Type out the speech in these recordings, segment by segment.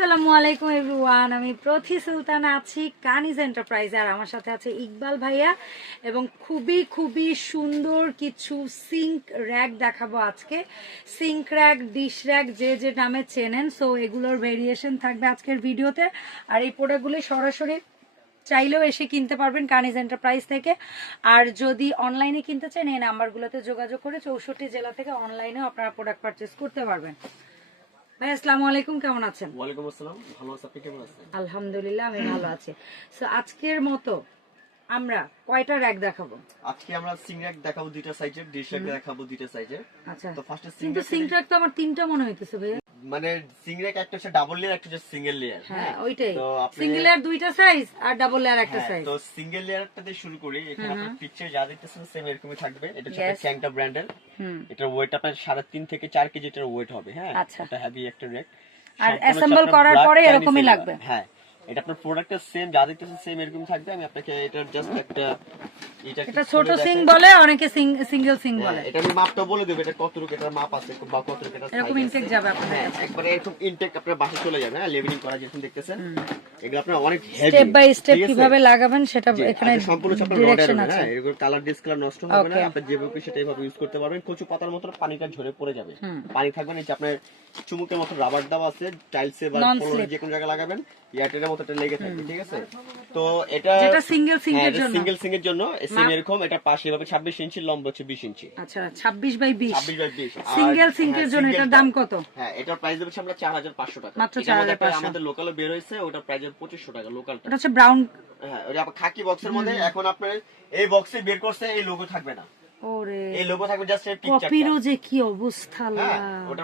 আসসালামু আলাইকুম এভরিওয়ান, আমি প্রথি সুলতান আছি কানিজ এন্টারপ্রাইজ আর আমার সাথে আছে ইকবাল ভাইয়া এবং খুবই খুবই সুন্দর কিছু সিঙ্ক র্যাক দেখাবো আজকে। সিঙ্ক র্যাক, ডিশ র্যাক, যে যে নামে চেনেন সো এগুলোর ভেরিয়েশন থাকবে আজকের ভিডিওতে। আর এই প্রোডাক্টগুলি সরাসরি চাইলেও এসে কিনতে পারবেন কানিজ এন্টারপ্রাইজ থেকে। আর যদি অনলাইনে কিনতে চান, এই নাম্বারগুলোতে যোগাযোগ করে চৌষট্টি জেলা থেকে অনলাইনেও আপনারা প্রোডাক্ট পারচেস করতে পারবেন। ভাই আসসালামু আলাইকুম কেমন আছেন? ওয়ালাইকুম আসসালাম ভালো আছি আপনি কেমন আছেন? আলহামদুলিল্লাহ আমি ভালো আছি। সো আজকের মতো আমরা কয়টা র্যাক দেখাবো? আজকে আমরা সিং সিংরাক দেখাবো দুইটা সাইজের ডিশ দেখাবো দুইটা সাইজের আচ্ছা। তো ফার্স্টে কিন্তু সিং র্যাক তো আমার তিনটা মনে হইতেছে ভাইয়া। মানে সিংরাক একটা হচ্ছে ডাবল লেয়ার একটা হচ্ছে সিঙ্গেল লেয়ার হ্যাঁ ওইটাই। তো সিঙ্গেল লেয়ার দুইটা সাইজ আর ডাবল লেয়ার একটা সাইজ তো সিঙ্গেল লেয়ারটা দিয়ে শুরু করি। এখানে আপনার পিকচার যা দেখতেছেন সেম এরকমই থাকবে। এটা হচ্ছে ক্যাংটা ব্র্যান্ডের এটার ওয়েট আপনার সাড়ে তিন থেকে চার কেজি এটার ওয়েট হবে হ্যাঁ? আচ্ছা। এটা হেভি একটা রেক আর অ্যাসেম্বল করার পরে এরকমই লাগবে। হ্যাঁ। এটা আপনার প্রোডাক্টের সেম যা দেখতেছেন সেম এরকম থাকবে। আমি আপনাকে এটার জাস্ট একটা এটা ছোট সিং বলে অনেকে সিঙ্গেল সিং বলে। হ্যাঁ, এটা আমি মাপটা বলে দেব এটা কতটুকু এটার মাপ আছে বা কতটুকু এটা এরকম ইনটেক যাবে আপনাদের হ্যাঁ একবারে এরকম ইনটেক আপনার বাসে চলে যাবে হ্যাঁ লেভেলিং করা যেরকম দেখতেছেন। এগুলো আপনার অনেক হেভি স্টেপ বাই স্টেপ কীভাবে লাগাবেন সেটা এখানে আচ্ছা, সম্পূর্ণ আপনার হ্যাঁ এরকম কালার ডিসকালার নষ্ট হবে না আপনি যেভাবে সেটা এভাবে ইউজ করতে পারবেন। কচু পাতার মতো পানিটা ঝরে পড়ে যাবে। পানি থাকবে নিচে আপনার চুমুকের মতো রাবার দেওয়া আছে টাইলসে বা ফ্লোরে যে কোনো জায়গায় লাগাবেন এয়ারটেলের মতো এটা লেগে থাকবে ঠিক আছে? তো এটা যেটা সিঙ্গেল জন্য। সিঙ্গেল জন্য সেম এরকম এটা পাশে এভাবে ছাব্বিশ ইঞ্চি লম্বা হচ্ছে বিশ ইঞ্চি আচ্ছা ছাব্বিশ বাই বিশ। ছাব্বিশ বাই বিশ। আর- সিঙ্গেল সিঙ্কের হ্যাঁ, জন্য এটার দাম কত? হ্যাঁ এটার প্রাইস দেবো আমরা চার হাজার পাঁচশো টাকা। মাত্র 4,500 আমাদের লোকালে বের হয়েছে ওটার প্রাইস পঁচিশশো টাকা লোকালটা এটা হচ্ছে ব্রাউন হ্যাঁ খাকি বক্সের মধ্যে এখন আপনার এই বক্সে বের করছে এই লোগো থাকবে না। এই লোগো থাকবে জাস্ট এর পিকচারটা যে কি অবস্থা হ্যাঁ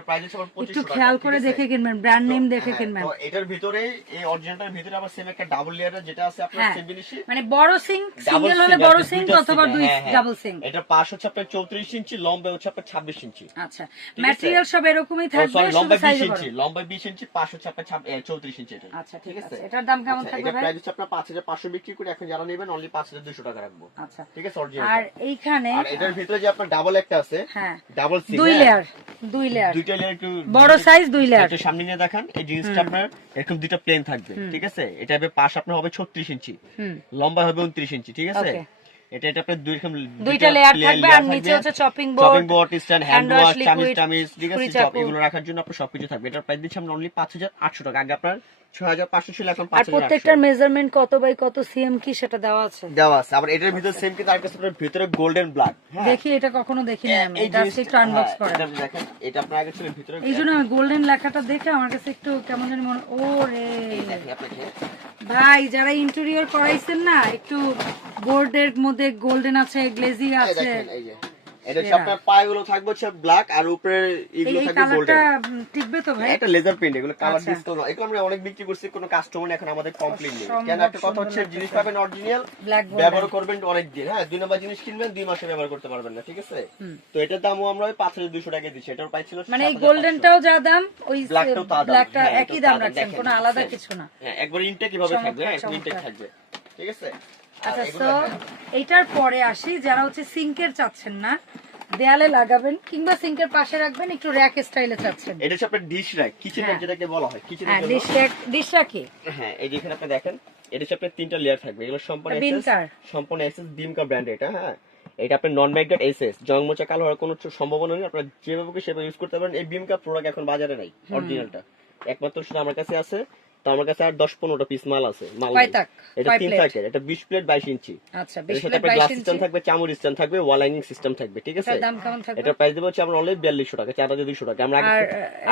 প্রাইস হচ্ছে 2500 টাকা খেয়াল করে দেখে কিনবেন ব্র্যান্ড নেম দেখে হ্যাঁ, কিনবেন। তো এটার ভিতরে এই অরিজিনালটার ভিতরে আবার সেম একটা ডাবল লেয়ার যেটা আছে আপনার হ্যাঁ সেম জিনিসই। মানে বড় সিং সিঙ্গেল হলে বড় সিং অথবা দুই হ্যাঁ, হ্যাঁ। Double sink. এটার পাশ হচ্ছে আপনার চৌত্রিশ ইঞ্চি লম্বা হচ্ছে আপনার ছাব্বিশ ইঞ্চি। আচ্ছা ম্যাটেরিয়াল সব এরকমই থাকবে লম্বা বিশ সাইজে বড়। ইঞ্চি লম্বা বিশ ইঞ্চি পাশ হচ্ছে আপনার চৌত্রিশ ইঞ্চি এটা। আচ্ছা ঠিক আছে। এটার দাম কেমন আচ্ছা, থাকবে প্রাইস হচ্ছে আপনার পাঁচ হাজার পাঁচশো বিক্রি করে এখন যারা নেবেন অনলি পাঁচ হাজার দুশো টাকা রাখব। আচ্ছা। ঠিক আছে অরিজিনাল আর এইখানে এটার ভিতরে যে আপনার ডাবল একটা আছে হ্যাঁ। ডাবল সিং দুই লেয়ার দুই লেয়ার দুইটা লেয়ার একটু বড় সাইজ দুই লেয়ার একটু সামনে নিয়ে দেখান এই জিনিসটা আপনার এরকম দুইটা প্লেন থাকবে ঠিক আছে? এটা হবে পাশ আপনার হবে ছত্রিশ ইঞ্চি লম্বা হবে উনত্রিশ ইঞ্চি ঠিক আছে? এটা এটা আপনার দুই রকম দুইটা লেয়ার থাকবে আর নিচে হচ্ছে chopping board chopping board stand hand wash চামিচ ঠিক আছে? এগুলো রাখার জন্য আপনার সবকিছু থাকবে। এটার প্রাইস দিচ্ছি আমরা অনলি পাঁচ হাজার আটশো টাকা। আগে আপনার আর প্রত্যেকটার মেজারমেন্ট কত বাই কত সিএম কি সেটা দেওয়া আছে? দেওয়া আছে আবার এটার ভিতরে সেম কিন্তু আরেকটা আপনার ভিতরে গোল্ডেন ব্লাড হ্যাঁ। দেখি এটা কখনো দেখি না আমি। এই জাস্ট একটু আনবক্স হ্যাঁ, করে দেখেন এটা আপনার আগে ছিল ভিতরে এই জন্য গোল্ডেন লেখাটা দেখে আমার কাছে একটু কেমন জানি মনে ও রে। ভাই যারা ইন্টেরিয়র করাইছেন না একটু বোর্ডের মধ্যে গোল্ডেন আছে গ্লেজি আছে। এই যে। এটা হচ্ছে পায়গুলো থাকবে হচ্ছে ব্ল্যাক আর উপরে এগুলো থাকবে গোল্ডেন টিকবে তো ভাই? একটা লেজার প্রিন্ট এগুলো কালার আচ্ছা। ডিসকাউন্ট এগুলো আমরা অনেক বিক্রি করছি কোনো কাস্টমার এখন আমাদের কমপ্লিট নেই। কেন? একটা কথা হচ্ছে জিনিস পাবেন অরিজিনাল ব্যবহার করবেন অনেক দিন। হ্যাঁ দুই নম্বর জিনিস কিনবেন দুই মাসে ব্যবহার করতে পারবেন না ঠিক আছে? তো এটার দামও আমরা ওই পাঁচ হাজার দুশো টাকা দিচ্ছি। এটার প্রাইস ছিল মানে এই গোল্ডেনটাও যা দাম ওই ব্ল্যাকটাও তা দাম। ব্ল্যাকটা হ্যাঁ, একই দাম রাখছেন কোনো আলাদা কিছু না। হ্যাঁ একবার ইনটেক কীভাবে থাকবে হ্যাঁ ইনটেক থাকবে ঠিক আছে? আচ্ছা তো। এইটার পরে আসি যারা হচ্ছে সিঙ্কের চাচ্ছেন না দেয়ালে লাগাবেন কিংবা সিঙ্কের পাশে রাখবেন একটু র্যাক স্টাইলে চাচ্ছেন। এটা হচ্ছে আপনার ডিশ র্যাক। যেটাকে বলা হয় কিচেন হ্যাঁ ডিশ র্যাক ডিশ হ্যাঁ। এই যেখানে আপনি দেখেন এটা হচ্ছে আপনার তিনটা লেয়ার থাকবে এগুলো সম্পূর্ণ এসএস বিমকার। সম্পূর্ণ এসএস বিমকা ব্র্যান্ড এটা হ্যাঁ। এটা আপনার নন ম্যাগনেট এসএস জং মোচা কালো হওয়ার কোনো সম্ভাবনা নেই আপনারা যেভাবে সেভাবে ইউজ করতে পারেন। এই বিমকা প্রোডাক্ট এখন বাজারে নাই অরিজিনালটা একমাত্র শুধু আমার কাছে আছে তো আমার কাছে আর দশ পনেরোটা পিস মাল আছে মাল? এটা তিন? থাকের এটা বিশ প্লেট বাইশ ইঞ্চি। আচ্ছা সাথে গ্লাস ইঞ্চি। সিস্টেম থাকবে চামড় স্ট্যান্ড থাকবে ওয়াল হ্যাঙ্গিং সিস্টেম থাকবে ঠিক আছে? এটার প্রাইস দেবো হচ্ছে আমরা অনলি বিয়াল্লিশশো টাকা চার হাজার দুশো টাকা। আমরা আগে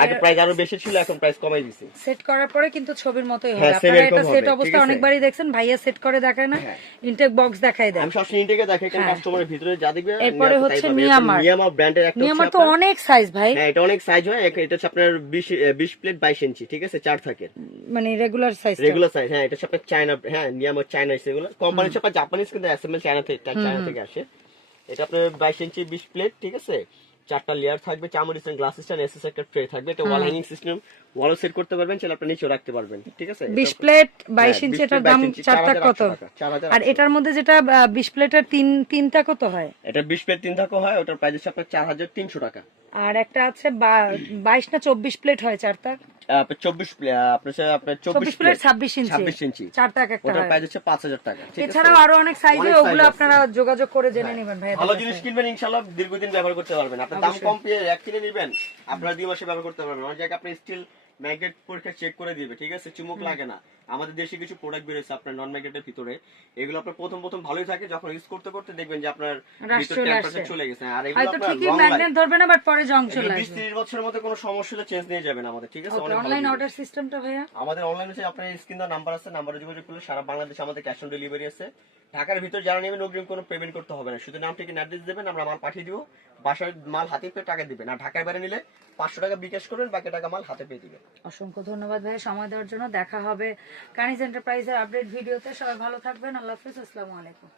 আগে প্রাইস আরও বেশি ছিল এখন প্রাইস কমাই দিছি। সেট করার পরে কিন্তু ছবির মতোই হবে। হ্যাঁ, আপনারা এটা সেট অবস্থা অনেকবারই দেখছেন ভাইয়া সেট করে দেখায় না ইনটেক বক্স দেখাই দেয়। আমি সবসময় ইন্টেকে দেখে কারণ হ্যাঁ। কাস্টমারের ভিতরে যা দেখবে এরপরে হচ্ছে। নিয়ামার। এরপর ব্র্যান্ডের একটা নিয়মার তো অনেক সাইজ ভাই। হ্যাঁ এটা অনেক সাইজ হয় এটা হচ্ছে আপনার বিশ বিশ প্লেট বাইশ ইঞ্চি ঠিক আছে? চার থাকে মানে রেগুলার সাইজ রেগুলার সাইজ হ্যাঁ এটা আপনার চায়না হ্যাঁ নিয়ামা চায়না সেগুলো কোম্পানি আপনার জাপানিজ কিন্তু অ্যাসেম্বল চায়না থেকে চায়না থেকে আসে। এটা আপনার বাইশ ইঞ্চি বিশ প্লেট ঠিক আছে? চারটা লেয়ার থাকবে চামড় স্ট্যান্ড গ্লাস স্ট্যান্ড এসএস একটা ট্রে থাকবে। এটা ওয়াল হ্যাঙ্গিং সিস্টেম ওয়ালও সেট করতে পারবেন সেটা আপনি নিচেও রাখতে পারবেন ঠিক আছে? বিশ প্লেট বাইশ হ্যাঁ, ইঞ্চি এটার দাম চারটা কত? আর এটার মধ্যে যেটা বিশ প্লেটের তিন তিনটা কত হয়? এটা বিশ প্লেট তিন থাকা হয়? ওটার প্রাইস হচ্ছে আপনার চার হাজার তিনশো টাকা। আর একটা আছে বাইশ না চব্বিশ প্লেট হয় চারটা? চব্বিশ আপনার চব্বিশ চব্বিশ প্লেট ছাব্বিশ ইঞ্চি। ছাব্বিশ ইঞ্চি। চার টাকা একটা প্রাইস হচ্ছে পাঁচ হাজার টাকা। এছাড়াও আরও অনেক সাইজে ওগুলো আপনারা যোগাযোগ করে জেনে নেবেন ভাইয়া ভালো জিনিস কিনবেন ইনশাল্লাহ দীর্ঘদিন ব্যবহার করতে পারবেন। আপনার দাম কম পেয়ে এক কিনে নিবেন আপনারা দুই মাসে ব্যবহার করতে পারবেন। অনেক জায়গায় আপনি স্টিল ম্যাগনেট পরীক্ষা চেক করে দিবে ঠিক আছে? চুমুক লাগে না। আমাদের দেশে কিছু প্রোডাক্ট বেরোচ্ছে আপনার নন ম্যাগনেটের ভিতরে। এগুলো আপনার প্রথম প্রথম ভালোই থাকে যখন ইউজ করতে করতে দেখবেন যে আপনার ভিতর চলে টেম্পারেচার চলে গেছে। আর এগুলো আপনার ঠিকই ম্যাগনেট ধরবে না বাট পরে জং চলে আসবে। ত্রিশ বছরের মধ্যে কোনো সমস্যা হলে চেঞ্জ নিয়ে যাবেন আমাদের ঠিক আছে? অনলাইন অর্ডার সিস্টেমটা ভাইয়া? আমাদের অনলাইনে হচ্ছে আপনার স্ক্রিন দেওয়ার নাম্বার আছে নাম্বারে যোগাযোগ করলে সারা বাংলাদেশে আমাদের ক্যাশ অন ডেলিভারি আছে। ঢাকার ভিতর যারা নেবেন অগ্রিম কোনো পেমেন্ট করতে হবে না। শুধু নাম থেকে অ্যাড্রেস দেবেন আমরা মাল পাঠিয়ে দিব। বাসায় মাল হাতে পেয়ে টাকা দিবেন। আর ঢাকার বাইরে নিলে পাঁচশো টাকা বিকাশ করবেন বাকি টাকা মাল হাতে পেয়ে দিবেন। অসংখ্য ধন্যবাদ ভাইয়া। সময় দেওয়ার জন্য দেখা হবে। কানিজ এন্টারপ্রাইজের আপডেট ভিডিওতে সবাই ভালো থাকবেন। আল্লাহ হাফিজ। আসসালামু আলাইকুম।